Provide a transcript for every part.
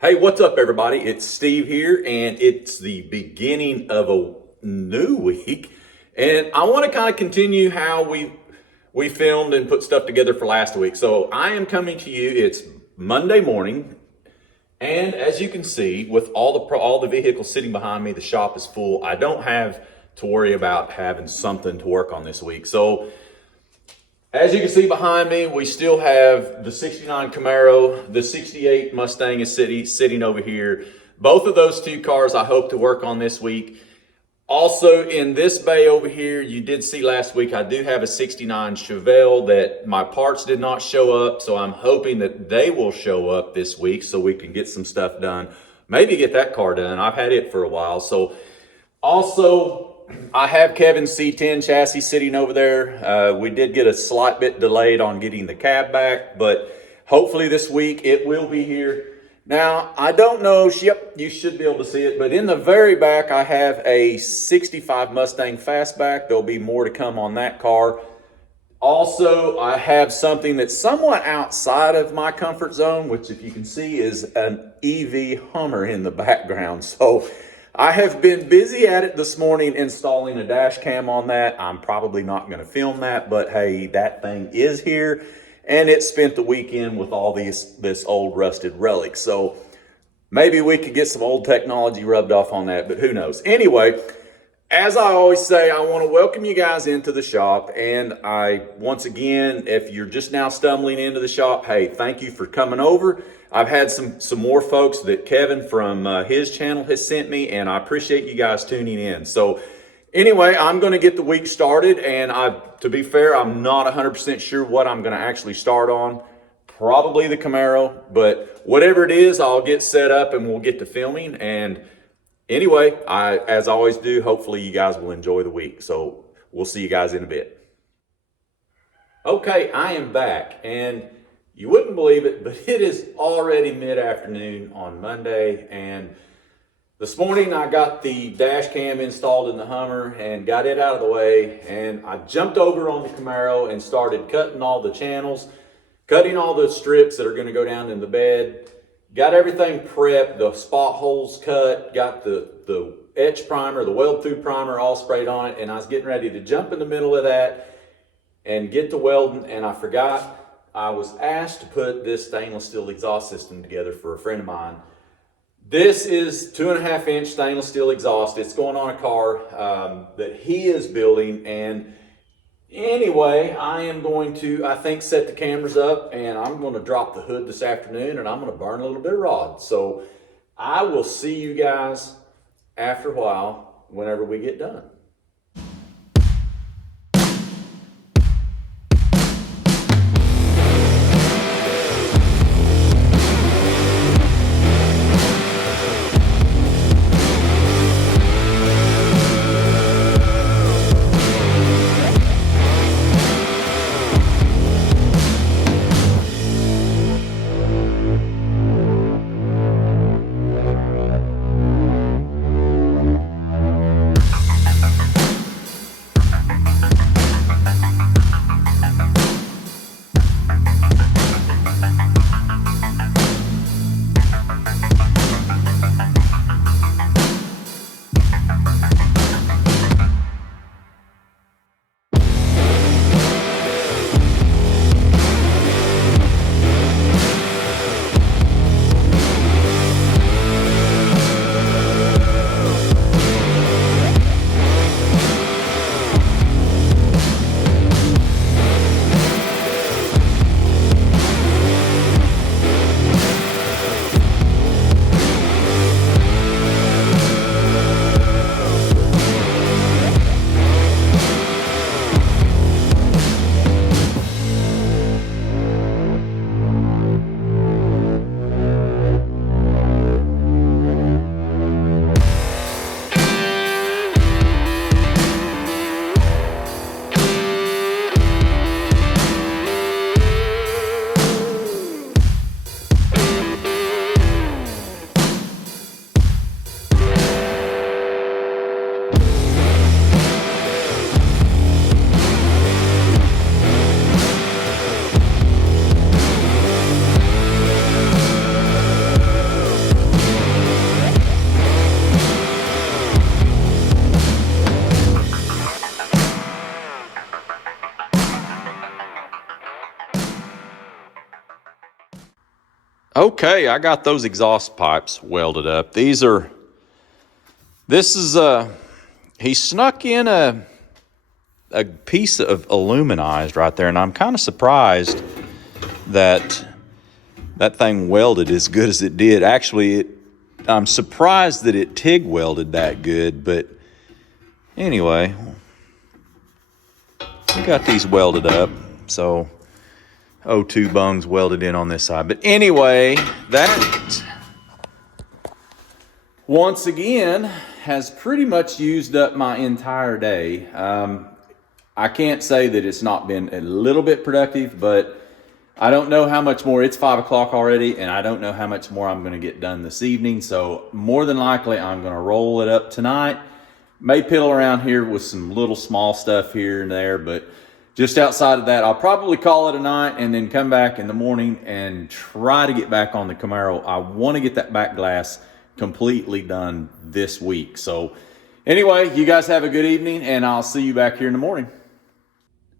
Hey, what's up, everybody? It's Steve here, and it's the beginning of a new week. And I want to kind of continue how we filmed and put stuff together for last week. So I am coming to you. It's Monday morning, and as you can see, with all the vehicles sitting behind me, the shop is full. I don't have to worry about having something to work on this week. So as you can see behind me, we still have the 69 Camaro, the 68 Mustang is sitting over here. Both of those two cars I hope to work on this week. Also in this bay over here, you did see last week, I do have a 69 Chevelle that my parts did not show up. So I'm hoping that they will show up this week so we can get some stuff done. Maybe get that car done. I've had it for a while. So also, I have Kevin's C10 chassis sitting over there. We did get a slight bit delayed on getting the cab back, but hopefully this week it will be here. Now, I don't know, yep, you should be able to see it, but in the very back, I have a 65 Mustang Fastback. There'll be more to come on that car. Also, I have something that's somewhat outside of my comfort zone, which if you can see is an EV Hummer in the background. So I have been busy at it this morning installing a dash cam on that. I'm probably not going to film that, but hey, that thing is here. And it spent the weekend with all this old rusted relic. So maybe we could get some old technology rubbed off on that, but who knows? Anyway, as I always say, I want to welcome you guys into the shop. And once again, if you're just now stumbling into the shop, hey, thank you for coming over. I've had some more folks that Kevin from his channel has sent me, and I appreciate you guys tuning in. So anyway, I'm going to get the week started, and to be fair, I'm not 100% sure what I'm going to actually start on. Probably the Camaro, but whatever it is, I'll get set up and we'll get to filming. And anyway, as I always do, hopefully you guys will enjoy the week. So we'll see you guys in a bit. Okay, I am back, and you wouldn't believe it, but it is already mid-afternoon on Monday, and this morning I got the dash cam installed in the Hummer and got it out of the way, and I jumped over on the Camaro and started cutting all the channels, cutting all the strips that are going to go down in the bed, got everything prepped, the spot holes cut, got the etch primer, the weld-through primer all sprayed on it, and I was getting ready to jump in the middle of that and get to welding, and I forgot I was asked to put this stainless steel exhaust system together for a friend of mine. This is 2.5-inch stainless steel exhaust. It's going on a car that he is building. And anyway, I am going to, I think, set the cameras up, and I'm going to drop the hood this afternoon, and I'm going to burn a little bit of rod. So I will see you guys after a while whenever we get done. Okay, I got those exhaust pipes welded up. He snuck in a piece of aluminized right there, and I'm kind of surprised that thing welded as good as it did. Actually, I'm surprised that it TIG welded that good, but anyway, we got these welded up, so O2 bungs welded in on this side. But anyway, that once again has pretty much used up my entire day. I can't say that it's not been a little bit productive, but I don't know how much more. It's 5 o'clock already, and I don't know how much more I'm going to get done this evening. So more than likely, I'm going to roll it up tonight. May piddle around here with some little small stuff here and there, but just outside of that, I'll probably call it a night and then come back in the morning and try to get back on the Camaro. I want to get that back glass completely done this week. So anyway, you guys have a good evening, and I'll see you back here in the morning.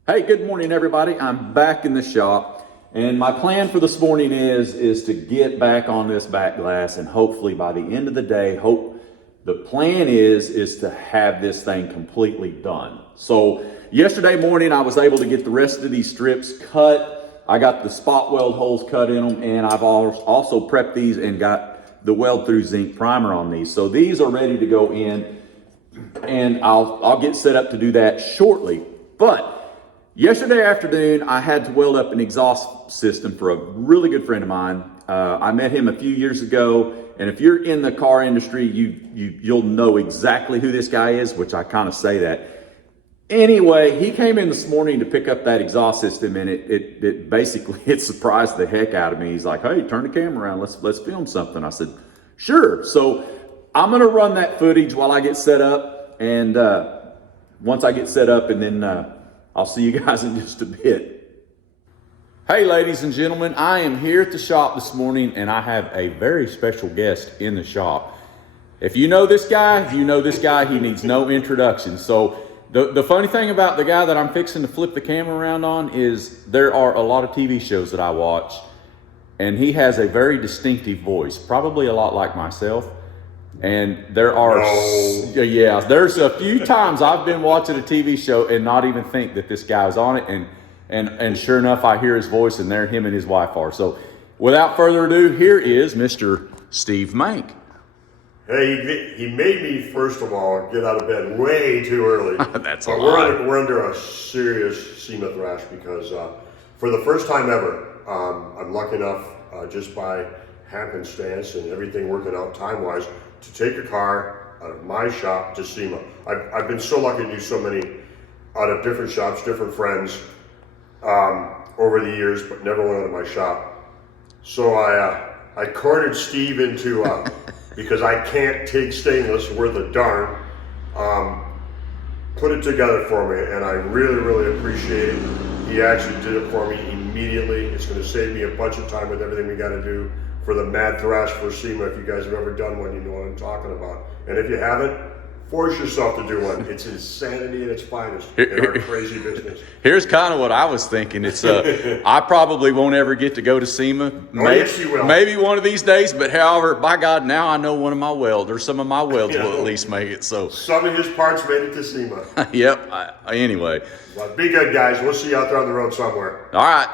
Hey, good morning, everybody. I'm back in the shop, and my plan for this morning is to get back on this back glass, and hopefully by the end of the day, the plan is to have this thing completely done. So yesterday morning, I was able to get the rest of these strips cut. I got the spot weld holes cut in them, and I've also prepped these and got the weld through zinc primer on these. So these are ready to go in, and I'll get set up to do that shortly. But yesterday afternoon, I had to weld up an exhaust system for a really good friend of mine. I met him a few years ago, and if you're in the car industry, you'll know exactly who this guy is, which I kind of say that. Anyway, he came in this morning to pick up that exhaust system, and it basically, it surprised the heck out of me. He's like, "Hey, turn the camera around. Let's film something." I said, "Sure." So I'm gonna run that footage while I get set up, and once I get set up, and then I'll see you guys in just a bit. Hey, ladies and gentlemen, I am here at the shop this morning, and I have a very special guest in the shop. If you know this guy, you know this guy. He needs no introduction. So the funny thing about the guy that I'm fixing to flip the camera around on is there are a lot of TV shows that I watch, and he has a very distinctive voice, probably a lot like myself. And there's a few times I've been watching a TV show and not even think that this guy's on it, and sure enough, I hear his voice, and there him and his wife are. So without further ado, here is Mr. Steve Mank. Hey, he made me, first of all, get out of bed way too early. That's a lie. We're under a serious SEMA thrash because for the first time ever, I'm lucky enough, just by happenstance and everything working out time-wise, to take a car out of my shop to SEMA. I've been so lucky to do so many out of different shops, different friends over the years, but never one out of my shop. So I cornered Steve into, because I can't take stainless worth a darn, put it together for me, and I really, really appreciate it. He actually did it for me immediately. It's going to save me a bunch of time with everything we got to do for the Mad Thrash for SEMA. If you guys have ever done one, you know what I'm talking about. And if you haven't, force yourself to do one. It's insanity at its finest in our crazy business. Here's kind of what I was thinking. It's I probably won't ever get to go to SEMA. Yes, you will. Maybe one of these days, but however, by God, now I know one of my welders, some of my welds will at least make it. So some of his parts made it to SEMA. Yep. Anyway. Well, be good, guys. We'll see you out there on the road somewhere. All right.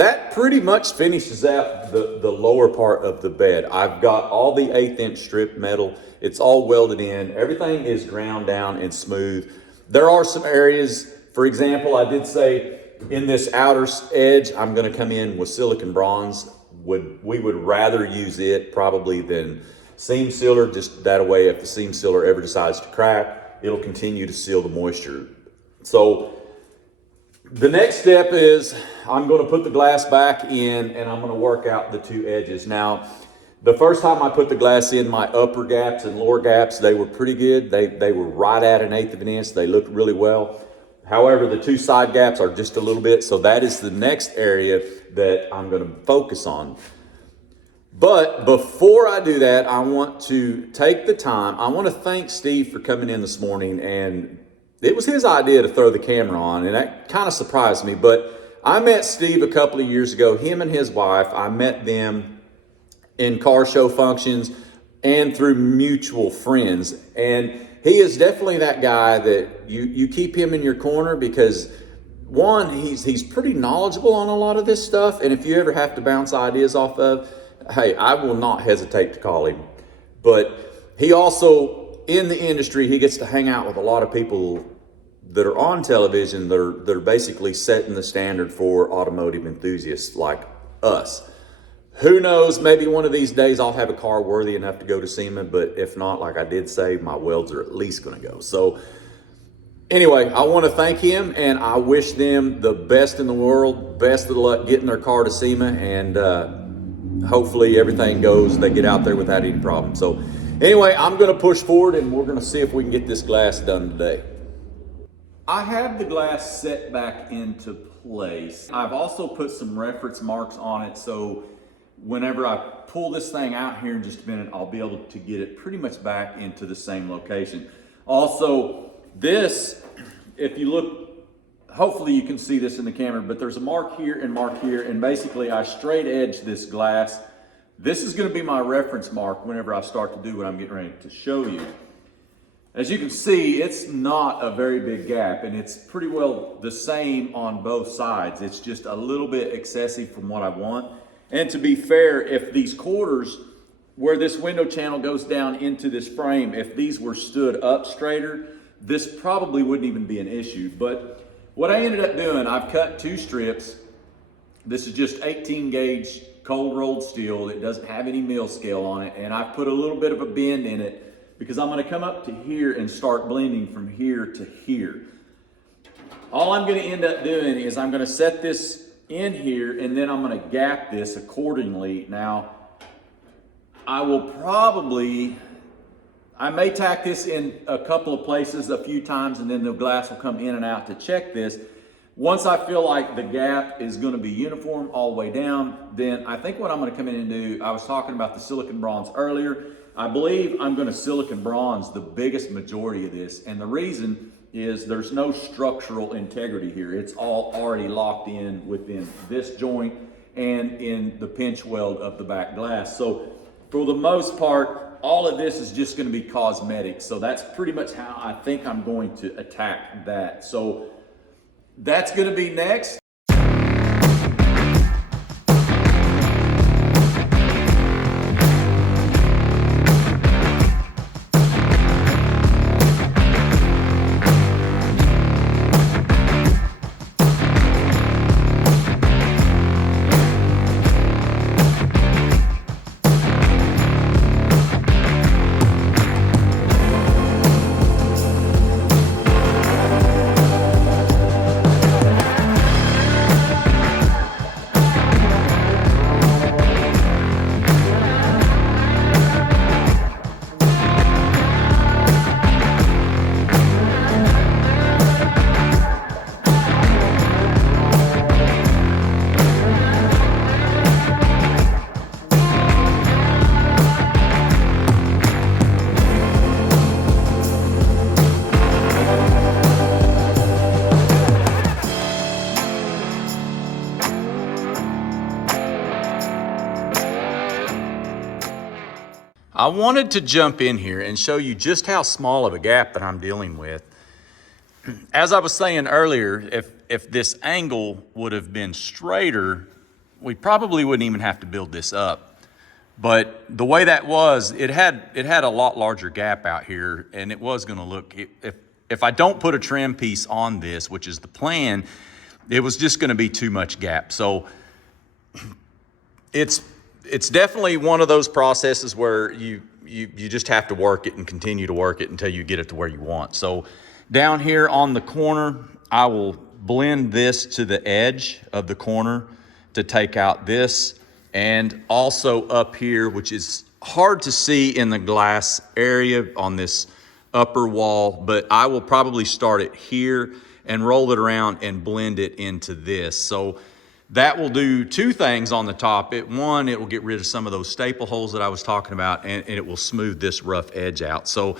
that pretty much finishes out the lower part of the bed. I've got all the 1/8 inch strip metal. It's all welded in. Everything is ground down and smooth. There are some areas, for example, I did say in this outer edge, I'm going to come in with silicon bronze. We would rather use it probably than seam sealer, just that way if the seam sealer ever decides to crack, it'll continue to seal the moisture. So the next step is I'm going to put the glass back in and I'm going to work out the two edges. Now, the first time I put the glass in, my upper gaps and lower gaps, they were pretty good. They were right at 1/8 of an inch. They looked really well. However, the two side gaps are just a little bit. So that is the next area that I'm going to focus on. But before I do that, I want to take the time. I want to thank Steve for coming in this morning, and it was his idea to throw the camera on, and that kind of surprised me. But I met Steve a couple of years ago, him and his wife. I met them in car show functions and through mutual friends. And he is definitely that guy that you keep him in your corner because one, he's pretty knowledgeable on a lot of this stuff. And if you ever have to bounce ideas off of, hey, I will not hesitate to call him. But he also, in the industry, he gets to hang out with a lot of people that are on television that are basically setting the standard for automotive enthusiasts like us. Who knows, maybe one of these days I'll have a car worthy enough to go to SEMA, but if not, like I did say, my welds are at least going to go. So anyway, I want to thank him, and I wish them the best in the world, best of luck getting their car to SEMA, and hopefully everything goes, they get out there without any problem. So anyway, I'm going to push forward, and we're going to see if we can get this glass done today. I have the glass set back into place. I've also put some reference marks on it, so whenever I pull this thing out here in just a minute, I'll be able to get it pretty much back into the same location. Also, this, if you look, hopefully you can see this in the camera, but there's a mark here, and basically I straight edge this glass. This is going to be my reference mark whenever I start to do what I'm getting ready to show you. As you can see, it's not a very big gap, and it's pretty well the same on both sides. It's just a little bit excessive from what I want. And to be fair, if these quarters, where this window channel goes down into this frame, if these were stood up straighter, this probably wouldn't even be an issue. But what I ended up doing, I've cut two strips. This is just 18 gauge cold rolled steel. It doesn't have any mill scale on it. And I've put a little bit of a bend in it because I'm going to come up to here and start blending from here to here. All I'm going to end up doing is I'm going to set this in here, and then I'm going to gap this accordingly. Now, I may tack this in a couple of places a few times, and then the glass will come in and out to check this. Once I feel like the gap is going to be uniform all the way down, then I think what I'm going to come in and do, I was talking about the silicon bronze earlier. I believe I'm going to silicon bronze the biggest majority of this, and the reason is there's no structural integrity here. It's all already locked in within this joint and in the pinch weld of the back glass. So for the most part, all of this is just going to be cosmetic. So that's pretty much how I think I'm going to attack that. So that's going to be next. I wanted to jump in here and show you just how small of a gap that I'm dealing with. As I was saying earlier, if this angle would have been straighter, we probably wouldn't even have to build this up. But the way that was, it had a lot larger gap out here, and it was gonna look, if I don't put a trim piece on this, which is the plan, it was just gonna be too much gap. So it's definitely one of those processes where you just have to work it and continue to work it until you get it to where you want. So down here on the corner, I will blend this to the edge of the corner to take out this. And also up here, which is hard to see in the glass area on this upper wall, but I will probably start it here and roll it around and blend it into this. So that will do two things on the top. One, it will get rid of some of those staple holes that I was talking about, and it will smooth this rough edge out. So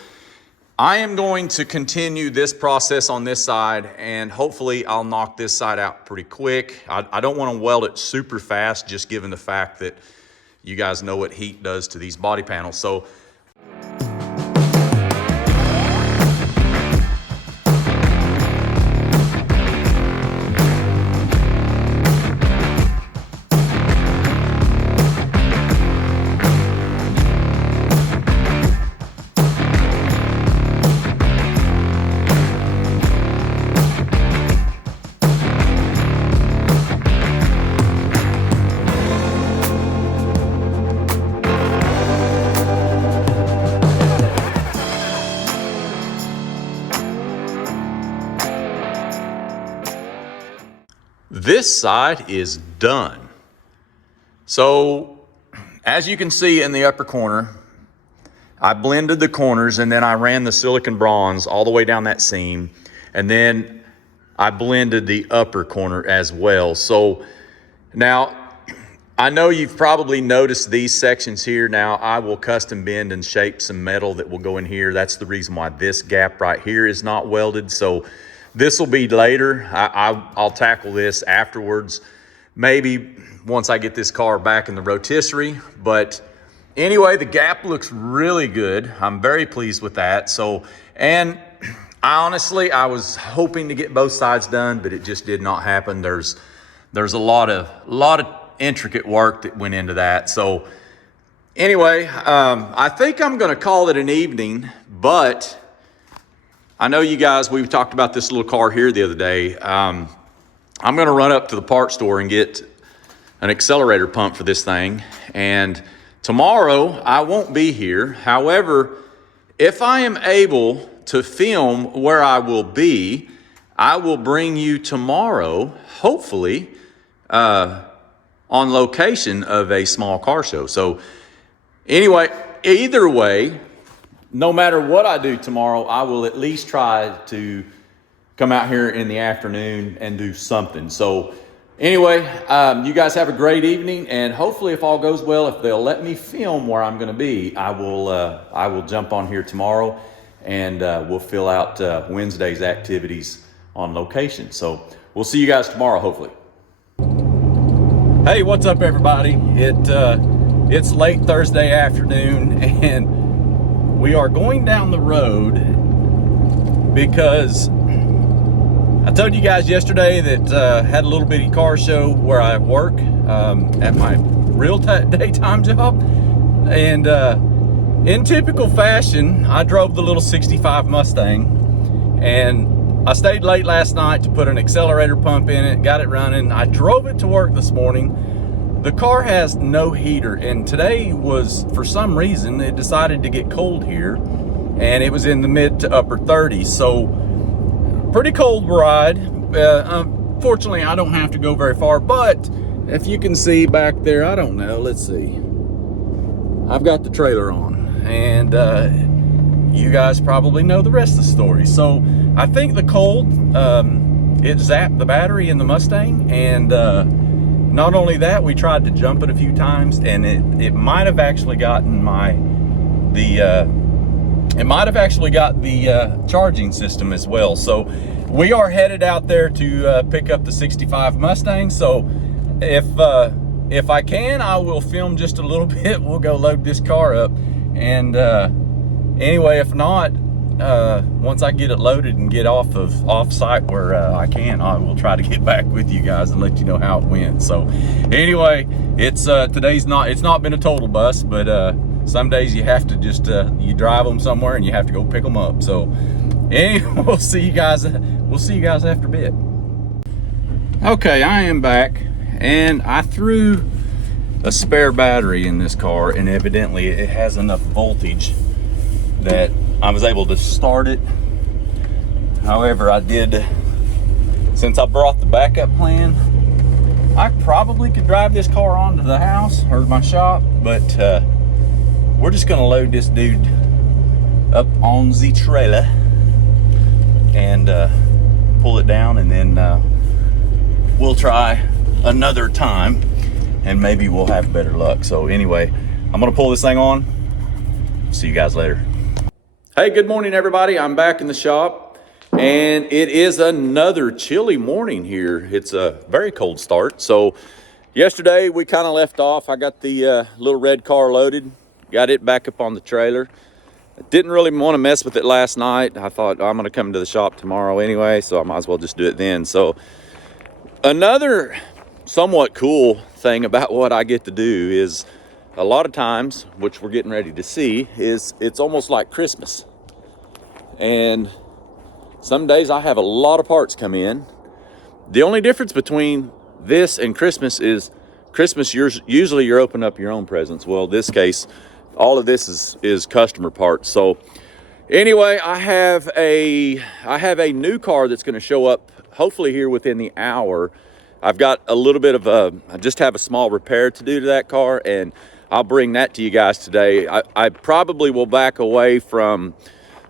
I am going to continue this process on this side, and hopefully I'll knock this side out pretty quick. I don't want to weld it super fast, just given the fact that you guys know what heat does to these body panels. So this side is done. So as you can see in the upper corner, I blended the corners and then I ran the silicon bronze all the way down that seam. And then I blended the upper corner as well. So now I know you've probably noticed these sections here. Now I will custom bend and shape some metal that will go in here. That's the reason why this gap right here is not welded. So this will be later. I'll tackle this afterwards, maybe once I get this car back in the rotisserie. But anyway, the gap looks really good. I'm very pleased with that. So, and honestly, I was hoping to get both sides done, but it just did not happen. There's a lot of intricate work that went into that. So anyway, I think I'm gonna call it an evening, but I know you guys, we've talked about this little car here the other day. I'm gonna run up to the parts store and get an accelerator pump for this thing. And tomorrow I won't be here. However, if I am able to film where I will be, I will bring you tomorrow, hopefully, on location of a small car show. So anyway, either way, no matter what I do tomorrow, I will at least try to come out here in the afternoon and do something. So anyway, you guys have a great evening, and hopefully if all goes well, if they'll let me film where I'm gonna be, I will jump on here tomorrow and we'll fill out Wednesday's activities on location. So we'll see you guys tomorrow, hopefully. Hey, what's up everybody? It's late Thursday afternoon, and we are going down the road because I told you guys yesterday that had a little bitty car show where I work at my real daytime job. And in typical fashion, I drove the little 65 Mustang, and I stayed late last night to put an accelerator pump in it, got it running. I drove it to work this morning. The car has no heater, and today was, for some reason, it decided to get cold here, and it was in the mid to upper 30s. So pretty cold ride. Unfortunately, I don't have to go very far, but if you can see back there, I don't know, let's see. I've got the trailer on, and you guys probably know the rest of the story. So I think the cold, it zapped the battery in the Mustang, and not only that, we tried to jump it a few times, and it might have actually gotten the charging system as well. So we are headed out there to pick up the 65 Mustang. So if I can, I will film just a little bit. We'll go load this car up, and anyway, if not, once I get it loaded and get off site where I will try to get back with you guys and let you know how it went. So anyway, it's not been a total bust, but some days you have to just you drive them somewhere and you have to go pick them up. So anyway, we'll see you guys after a bit. Okay, I am back, and I threw a spare battery in this car, and evidently it has enough voltage that I was able to start it. However, since I brought the backup plan, I probably could drive this car onto the house or my shop, but we're just gonna load this dude up on the trailer and pull it down, and then we'll try another time and maybe we'll have better luck. So anyway, I'm gonna pull this thing on. See you guys later. Hey, good morning everybody. I'm back in the shop, and it is another chilly morning here. It's a very cold start. So yesterday we kind of left off. I got the little red car loaded, got it back up on the trailer. I didn't really want to mess with it last night. I thought I'm gonna come to the shop tomorrow anyway, so I might as well just do it then. So another somewhat cool thing about what I get to do is a lot of times, which we're getting ready to see, is it's almost like Christmas. And some days I have a lot of parts come in. The only difference between this and Christmas is Christmas, usually you're opening up your own presents. Well, in this case, all of this is customer parts. So anyway, I have a new car that's going to show up hopefully here within the hour. I've got a little bit of I just have a small repair to do to that car, and I'll bring that to you guys today. I probably will back away from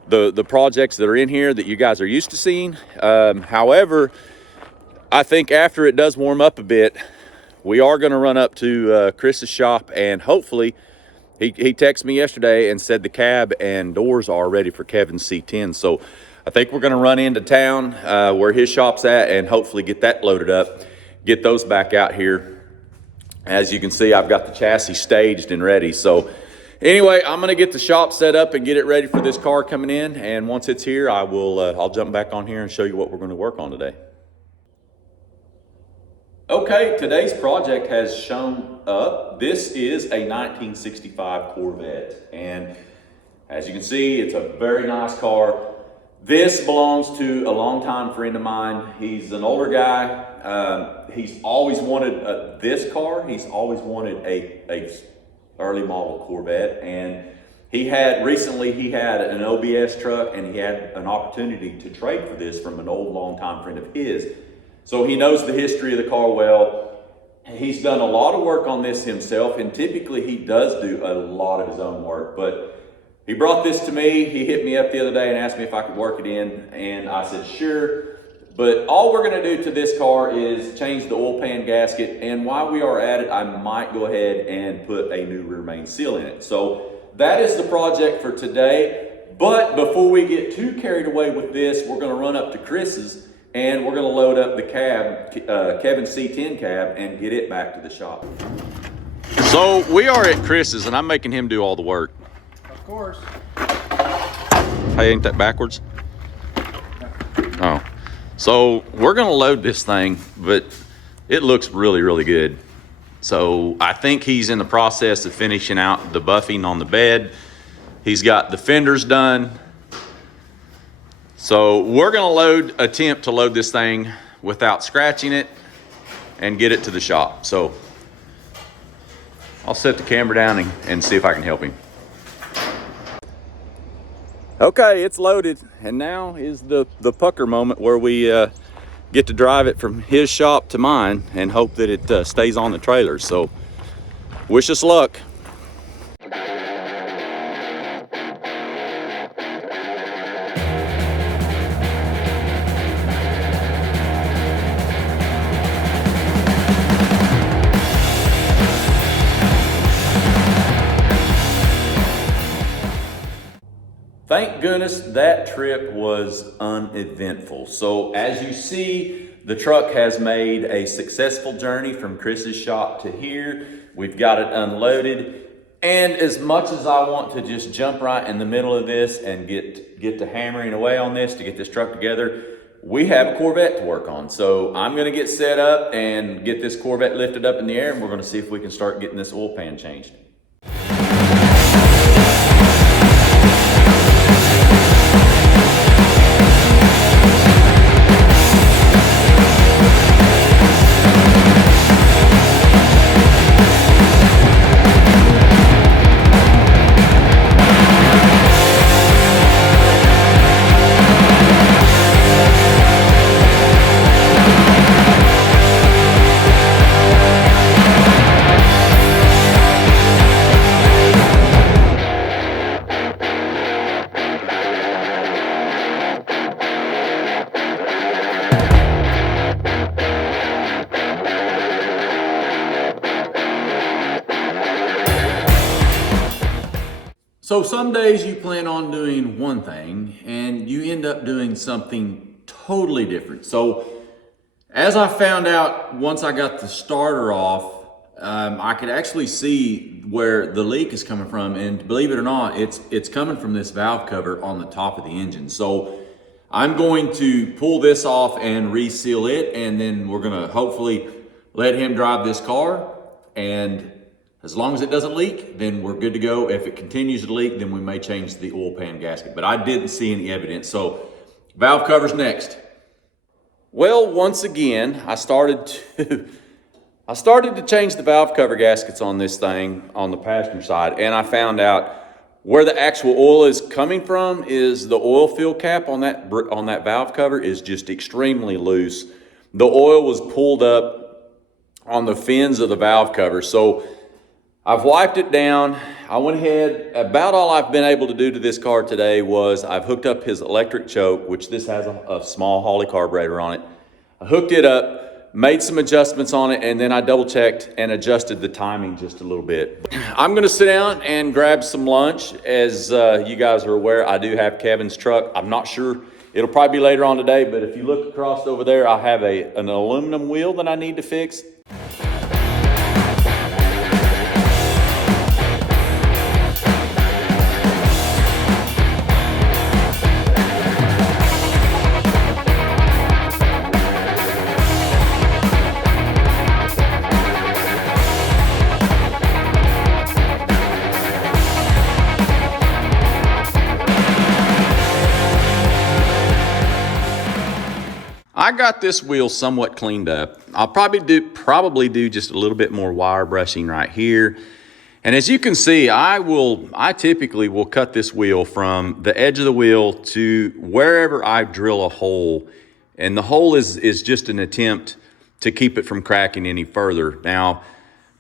the projects that are in here that you guys are used to seeing. However, I think after it does warm up a bit, we are going to run up to Chris's shop, and hopefully he texted me yesterday and said the cab and doors are ready for Kevin's C10. So I think we're going to run into town where his shop's at and hopefully get that loaded up, get those back out here. As you can see, I've got the chassis staged and ready. So anyway, I'm going to get the shop set up and get it ready for this car coming in. And once it's here, I'll jump back on here and show you what we're going to work on today. Okay, today's project has shown up. This is a 1965 Corvette, and as you can see, it's a very nice car. This belongs to a longtime friend of mine. He's an older guy. He's always wanted this car. He's always wanted a early model Corvette, and recently he had an OBS truck, and he had an opportunity to trade for this from an old longtime friend of his. So he knows the history of the car well. He's done a lot of work on this himself, and typically he does do a lot of his own work, but he brought this to me. He hit me up the other day and asked me if I could work it in, and I said sure. But all we're going to do to this car is change the oil pan gasket, and while we are at it, I might go ahead and put a new rear main seal in it. So that is the project for today. But before we get too carried away with this, we're going to run up to Chris's, and we're going to load up the cab, Kevin's C10 cab, and get it back to the shop. So we are at Chris's, and I'm making him do all the work. Of course. Hey, ain't that backwards? Oh. So we're going to load this thing, but it looks really, really good. So I think he's in the process of finishing out the buffing on the bed. He's got the fenders done. So we're going to attempt to load this thing without scratching it and get it to the shop. So I'll set the camera down and see if I can help him. Okay, it's loaded, and now is the pucker moment where we get to drive it from his shop to mine and hope that it stays on the trailer. So wish us luck. Thank goodness that trip was uneventful. So as you see, the truck has made a successful journey from Chris's shop to here. We've got it unloaded. And as much as I want to just jump right in the middle of this and get to hammering away on this to get this truck together, we have a Corvette to work on. So I'm gonna get set up and get this Corvette lifted up in the air, and we're gonna see if we can start getting this oil pan changed. So some days you plan on doing one thing and you end up doing something totally different. So as I found out once I got the starter off, I could actually see where the leak is coming from, and believe it or not, it's coming from this valve cover on the top of the engine. So I'm going to pull this off and reseal it, and then we're gonna hopefully let him drive this car, and as long as it doesn't leak, then we're good to go. If it continues to leak, then we may change the oil pan gasket. But I didn't see any evidence. So valve covers next. Well, once again, I started to change the valve cover gaskets on this thing on the passenger side, and I found out where the actual oil is coming from is the oil fill cap on that valve cover is just extremely loose. The oil was pulled up on the fins of the valve cover. So I've wiped it down. I went ahead, about all I've been able to do to this car today was I've hooked up his electric choke, which this has a small Holley carburetor on it. I hooked it up, made some adjustments on it, and then I double checked and adjusted the timing just a little bit. I'm gonna sit down and grab some lunch. As you guys are aware, I do have Kevin's truck. I'm not sure, it'll probably be later on today, but if you look across over there, I have an aluminum wheel that I need to fix. I got this wheel somewhat cleaned up. I'll probably do just a little bit more wire brushing right here. And as you can see, I typically will cut this wheel from the edge of the wheel to wherever I drill a hole. And the hole is just an attempt to keep it from cracking any further. Now,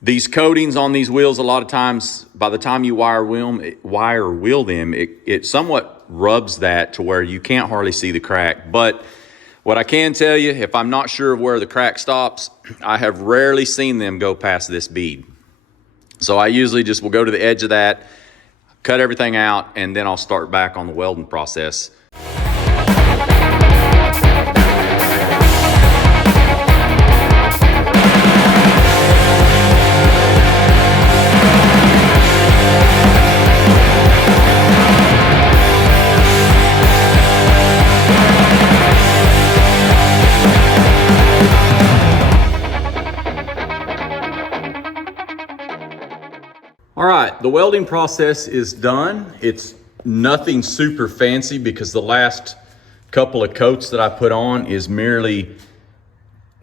these coatings on these wheels, a lot of times, by the time you wire wheel them, it somewhat rubs that to where you can't hardly see the crack. But what I can tell you, if I'm not sure of where the crack stops, I have rarely seen them go past this bead. So I usually just will go to the edge of that, cut everything out, and then I'll start back on the welding process. All right, the welding process is done. It's nothing super fancy because the last couple of coats that I put on is merely,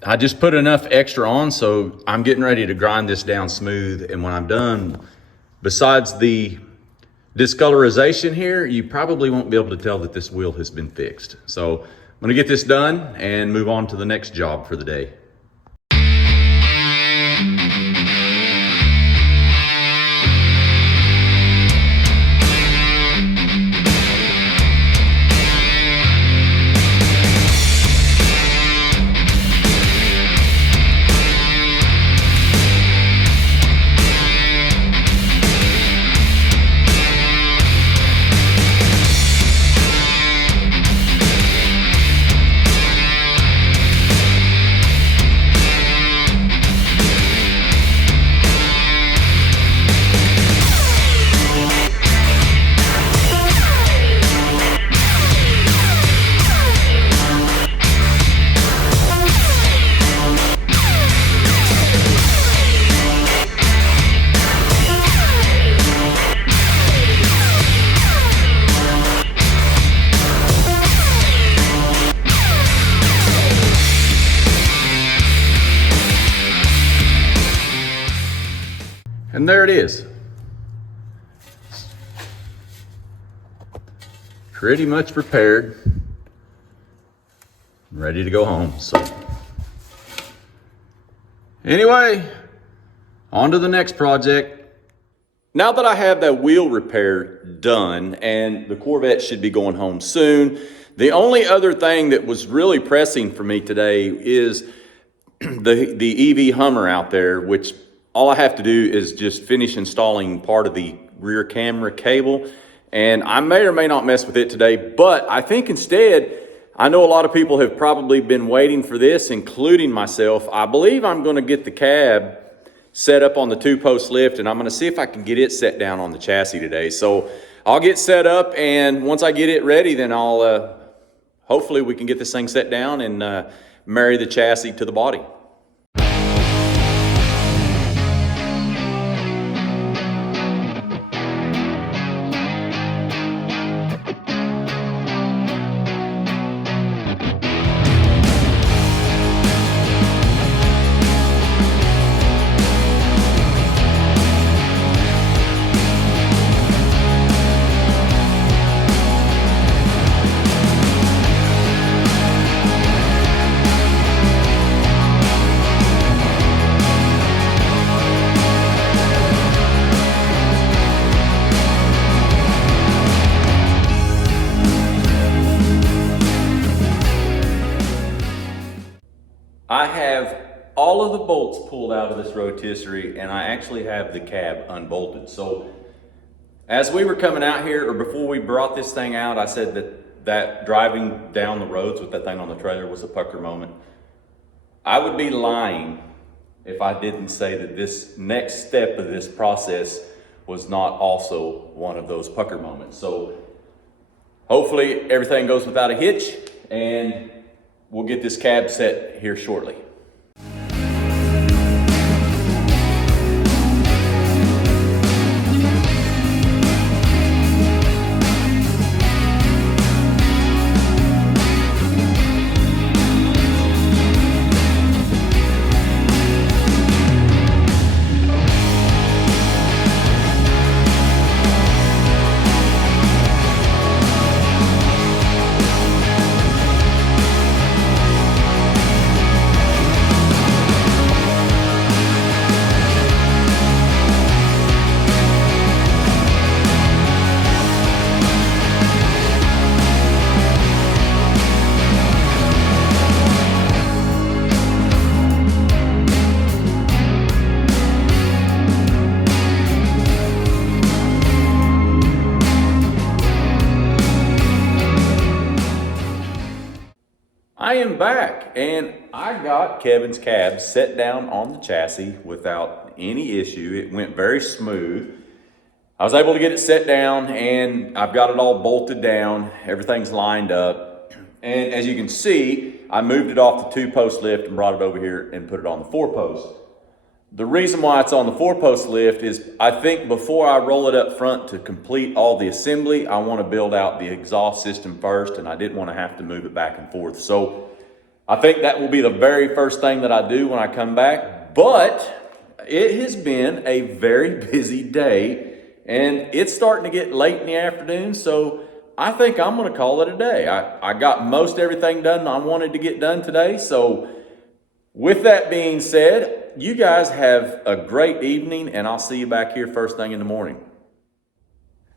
I just put enough extra on, so I'm getting ready to grind this down smooth. And when I'm done, besides the discolorization here, you probably won't be able to tell that this wheel has been fixed. So I'm gonna get this done and move on to the next job for the day. And there it is. Pretty much prepared. Ready to go home. So anyway, on to the next project. Now that I have that wheel repair done and the Corvette should be going home soon, the only other thing that was really pressing for me today is the EV Hummer out there, which all I have to do is just finish installing part of the rear camera cable. And I may or may not mess with it today, but I think instead, I know a lot of people have probably been waiting for this, including myself. I believe I'm going to get the cab set up on the 2-post lift, and I'm going to see if I can get it set down on the chassis today. So I'll get set up, and once I get it ready, then I'll hopefully we can get this thing set down and marry the chassis to the body. I have all of the bolts pulled out of this rotisserie, and I actually have the cab unbolted. So as we were coming out here, or before we brought this thing out, I said that driving down the roads with that thing on the trailer was a pucker moment. I would be lying if I didn't say that this next step of this process was not also one of those pucker moments. So hopefully everything goes without a hitch, and we'll get this cab set here shortly. I am back, and I got Kevin's cab set down on the chassis without any issue. It went very smooth. I was able to get it set down, and I've got it all bolted down. Everything's lined up. And as you can see, I moved it off the 2-post lift and brought it over here and put it on the 4-post. The reason why it's on the 4-post lift is I think before I roll it up front to complete all the assembly, I want to build out the exhaust system first, and I didn't want to have to move it back and forth. So I think that will be the very first thing that I do when I come back. But it has been a very busy day, and it's starting to get late in the afternoon, so I think I'm going to call it a day. I got most everything done I wanted to get done today. So with that being said, you guys have a great evening, and I'll see you back here first thing in the morning.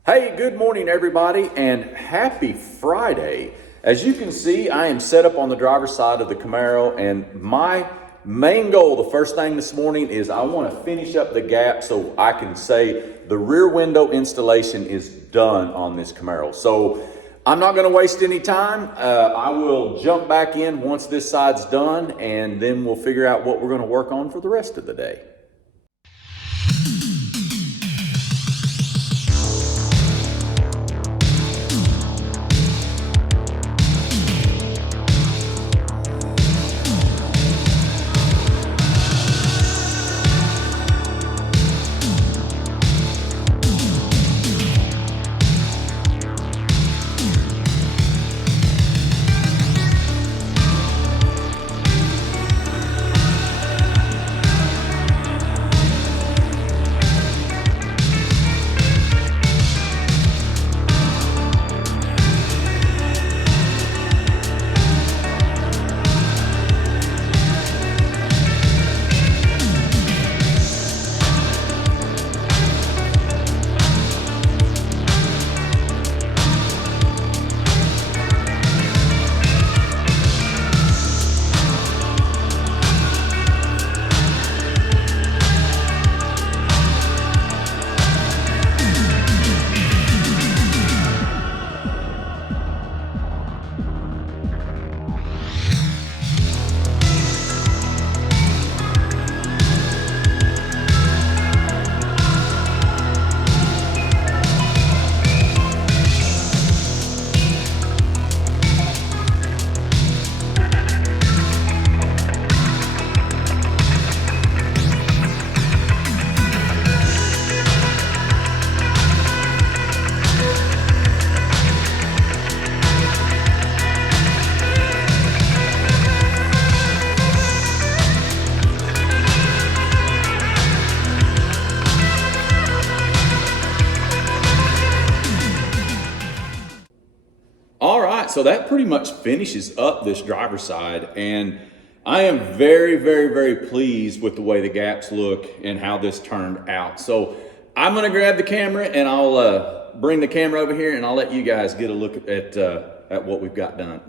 Hey, good morning, everybody, and happy Friday. As you can see, I am set up on the driver's side of the Camaro, and my main goal the first thing this morning is I want to finish up the gap so I can say the rear window installation is done on this Camaro. So I'm not going to waste any time. I will jump back in once this side's done, and then we'll figure out what we're going to work on for the rest of the day. right, so that pretty much finishes up this driver's side, and I am very, very, very pleased with the way the gaps look and how this turned out. So I'm gonna grab the camera and I'll bring the camera over here and I'll let you guys get a look at what we've got done.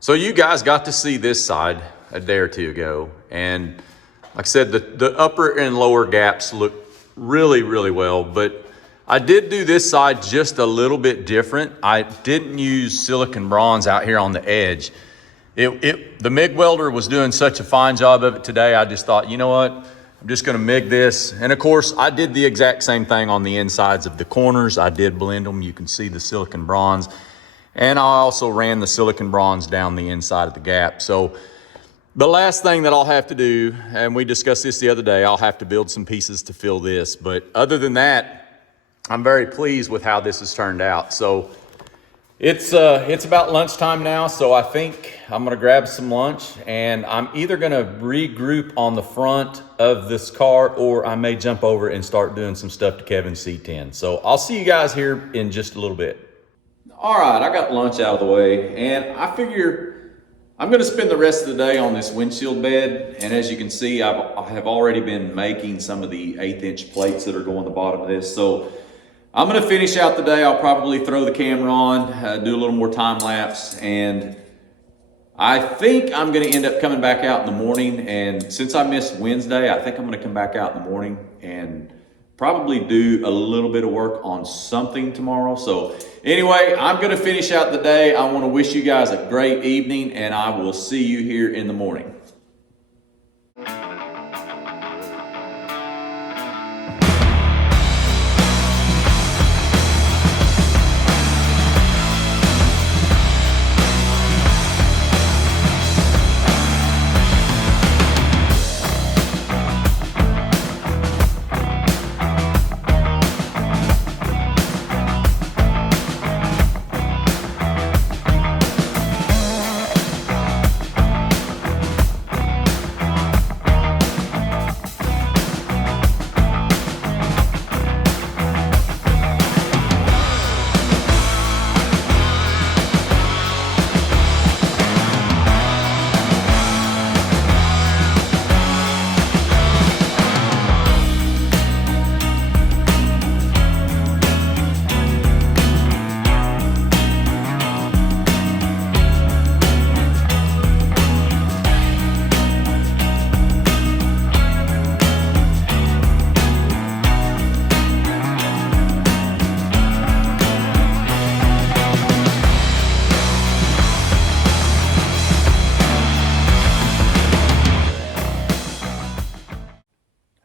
So you guys got to see this side a day or two ago, and like I said, the upper and lower gaps look really, really well, but I did do this side just a little bit different. I didn't use silicon bronze out here on the edge. The MIG welder was doing such a fine job of it today, I just thought, you know what? I'm just gonna MIG this. And of course, I did the exact same thing on the insides of the corners. I did blend them. You can see the silicon bronze. And I also ran the silicon bronze down the inside of the gap. So the last thing that I'll have to do, and we discussed this the other day, I'll have to build some pieces to fill this. But other than that, I'm very pleased with how this has turned out. So it's about lunchtime now, so I think I'm gonna grab some lunch, and I'm either gonna regroup on the front of this car, or I may jump over and start doing some stuff to Kevin's C10. So I'll see you guys here in just a little bit. All right, I got lunch out of the way, and I figure I'm gonna spend the rest of the day on this windshield bed, and as you can see, I have already been making some of the 1/8" plates that are going to the bottom of this. So I'm gonna finish out the day. I'll probably throw the camera on, do a little more time lapse, and I think I'm gonna end up coming back out in the morning. And since I missed Wednesday, I think I'm gonna come back out in the morning and probably do a little bit of work on something tomorrow. So anyway, I'm gonna finish out the day. I wanna wish you guys a great evening, and I will see you here in the morning.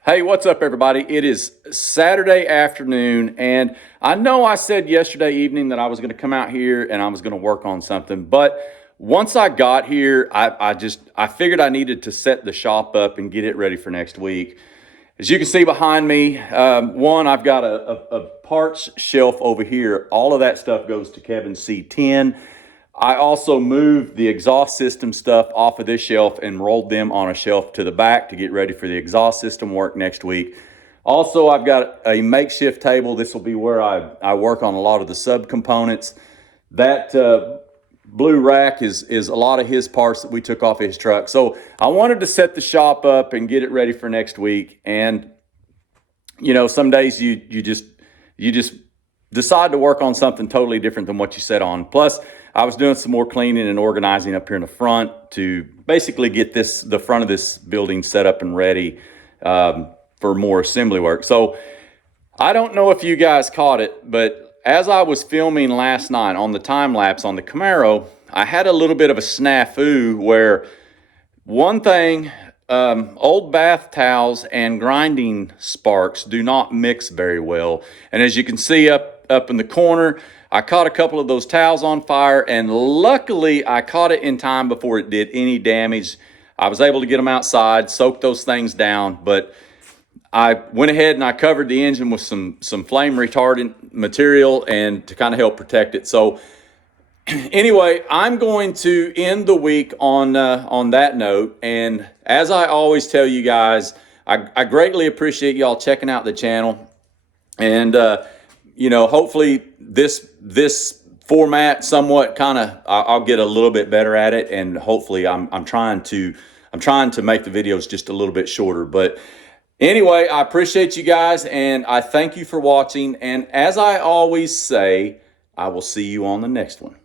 Hey, what's up, everybody? It is Saturday afternoon, and I know I said yesterday evening that I was going to come out here and I was going to work on something, but once I got here, I figured I needed to set the shop up and get it ready for next week. As you can see behind me, I've got a parts shelf over here. All of that stuff goes to Kevin's C10. I also moved the exhaust system stuff off of this shelf and rolled them on a shelf to the back to get ready for the exhaust system work next week. Also, I've got a makeshift table. This will be where I work on a lot of the subcomponents. That blue rack is a lot of his parts that we took off of his truck. So I wanted to set the shop up and get it ready for next week. And you know, some days you just decide to work on something totally different than what you set on. Plus, I was doing some more cleaning and organizing up here in the front to basically get the front of this building set up and ready for more assembly work. So I don't know if you guys caught it, but as I was filming last night on the time lapse on the Camaro, I had a little bit of a snafu where one thing, old bath towels and grinding sparks do not mix very well. And as you can see up in the corner, I caught a couple of those towels on fire, and luckily I caught it in time before it did any damage. I was able to get them outside, soak those things down, but I went ahead and I covered the engine with some flame retardant material and to kind of help protect it. So anyway, I'm going to end the week on that note. And as I always tell you guys, I greatly appreciate y'all checking out the channel. And you know, hopefully this format somewhat. I'll get a little bit better at it, and hopefully I'm trying to make the videos just a little bit shorter. But anyway, I appreciate you guys, and I thank you for watching. And as I always say, I will see you on the next one.